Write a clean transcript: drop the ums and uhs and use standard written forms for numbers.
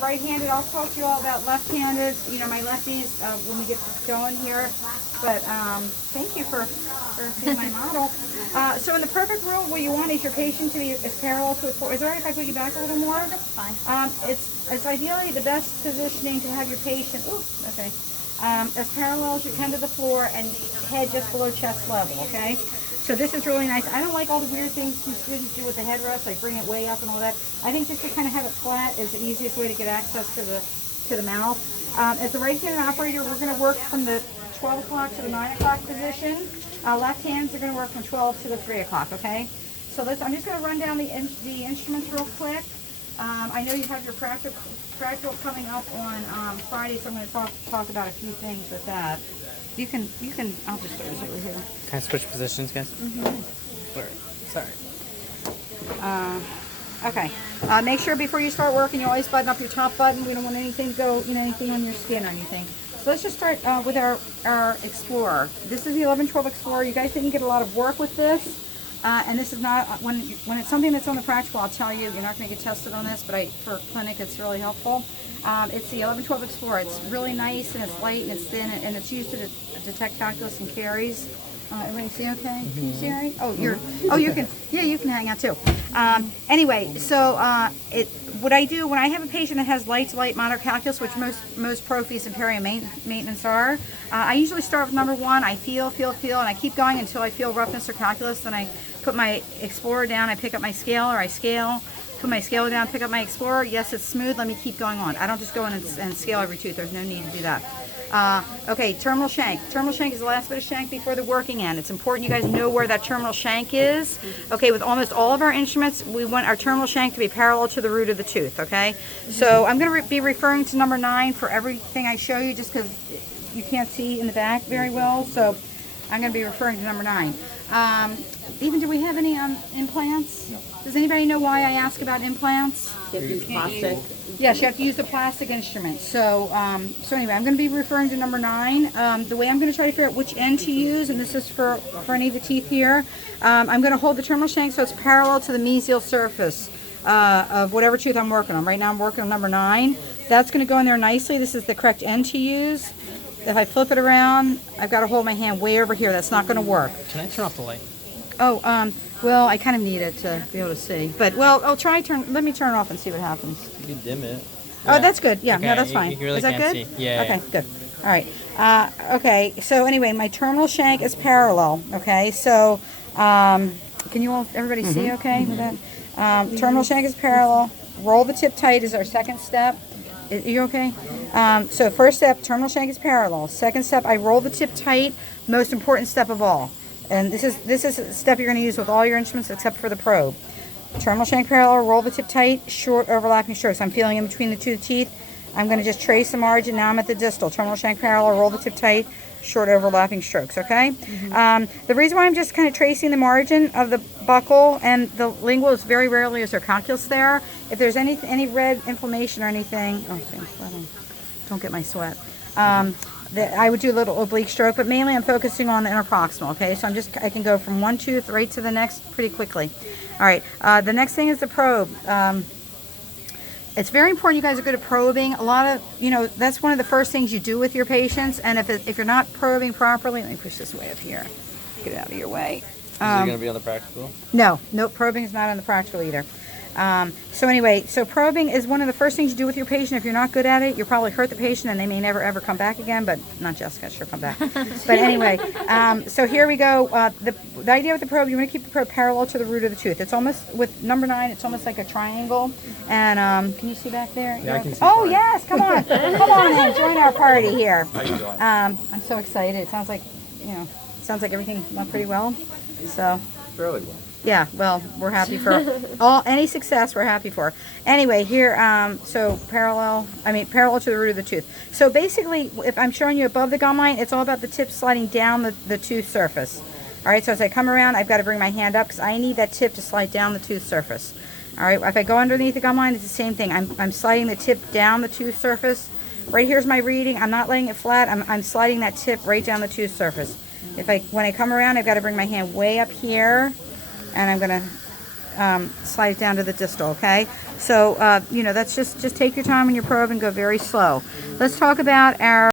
right-handed. I'll talk to you all about left-handed, you know, my lefties when we get going here. But thank you for being my model. So in the perfect world, what you want is your patient to be as parallel to the floor. Is it all right if I put you back a little more? That's fine. It's ideally the best positioning to have your patient, as parallel as you can to the floor and head just below chest level, okay? So this is really nice. I don't like all the weird things some students do with the headrest, like bring it way up and all that. I think just to kind of have it flat is the easiest way to get access to the mouth. As the right-handed operator, we're going to work from the 12 o'clock to the 9 o'clock position. Left hands are going to work from 12 to the 3 o'clock, okay? So I'm just going to run down the instruments real quick. I know you have your practical coming up on Friday, so I'm going to talk about a few things with that. You can, I'll just throw this over here. Can I switch positions, guys? Sorry. Okay. Make sure before you start working, you always button up your top button. We don't want anything to go, anything on your skin or anything. So let's just start with our Explorer. This is the 1112 Explorer. You guys didn't get a lot of work with this. And this is not, when it's something that's on the practical, I'll tell you, you're not going to get tested on this, but for clinic, it's really helpful. It's the 1112 Explorer. It's really nice, and it's light, and it's thin, and it's used to detect calculus and caries. Everybody see okay? Can you see all right? Oh, you can hang out too. Anyway, so what I do when I have a patient that has light to light moderate calculus, which most prophies and perio maintenance are, I usually start with number 1. I feel, and I keep going until I feel roughness or calculus. Then I put my Explorer down, I pick up my scale, or I scale, put my scale down, pick up my Explorer. Yes, it's smooth. Let me keep going on. I don't just go in and scale every tooth. There's no need to do that. Okay, terminal shank. Terminal shank is the last bit of shank before the working end. It's important you guys know where that terminal shank is. Okay, with almost all of our instruments, we want our terminal shank to be parallel to the root of the tooth, okay? So I'm going to be referring to number 9 for everything I show you just because you can't see in the back very well. So I'm going to be referring to number 9. Do we have any implants? No. Does anybody know why I ask about implants? You have to use plastic. Yes, you have to use the plastic instrument. So, anyway, I'm going to be referring to number 9. The way I'm going to try to figure out which end to use, and this is for any of the teeth here, I'm going to hold the terminal shank so it's parallel to the mesial surface of whatever tooth I'm working on. Right now I'm working on number 9. That's going to go in there nicely. This is the correct end to use. If I flip it around, I've got to hold my hand way over here. That's not going to work. Can I turn off the light? Oh, well, I kind of need it to be able to see. But, well, let me turn it off and see what happens. You can dim it. Oh, that's good. Yeah, okay, no, that's fine. You really is that can't good? See. Yeah. Okay, good. All right. Okay, so anyway, my terminal shank is parallel. Okay, so can you all, everybody see okay with that? Terminal shank is parallel. Roll the tip tight is our second step. Are you okay? So first step, terminal shank is parallel. Second step, I roll the tip tight. Most important step of all. And this is a step you're going to use with all your instruments except for the probe. Terminal shank parallel, roll the tip tight, short overlapping strokes. I'm feeling in between the two teeth. I'm going to just trace the margin. Now I'm at the distal. Terminal shank parallel, roll the tip tight, short overlapping strokes, okay? The reason why I'm just kind of tracing the margin of the buccal and the lingual is very rarely is there calculus there. If there's any red inflammation or anything, don't get my sweat. I would do a little oblique stroke, but mainly I'm focusing on the interproximal, okay? So I can go from one tooth right to the next pretty quickly. All right, the next thing is the probe. It's very important you guys are good at probing. A lot of, that's one of the first things you do with your patients, and if you're not probing properly, let me push this way up here, get it out of your way. Is it going to be on the practical? No, probing is not on the practical either. So probing is one of the first things you do with your patient. If you're not good at it, you'll probably hurt the patient and they may never ever come back again, but not Jessica, she'll come back. But anyway, so here we go. The idea with the probe, you want to keep the probe parallel to the root of the tooth. It's almost, with number 9, it's almost like a triangle. And can you see back there? Yeah, I can see. Oh, yes, come on. Come on in, join our party here. I'm so excited. It sounds like, everything went pretty well. So. Fairly well. Yeah, well, we're happy for any success we're happy for. Anyway, here, so parallel to the root of the tooth. So basically, if I'm showing you above the gum line, it's all about the tip sliding down the tooth surface. All right, so as I come around, I've got to bring my hand up because I need that tip to slide down the tooth surface. All right, if I go underneath the gum line, it's the same thing. I'm sliding the tip down the tooth surface. Right here's my reading. I'm not letting it flat. I'm sliding that tip right down the tooth surface. When I come around, I've got to bring my hand way up here. And I'm going to slide it down to the distal, okay? So, you know, that's just take your time on your probe and go very slow. Let's talk about our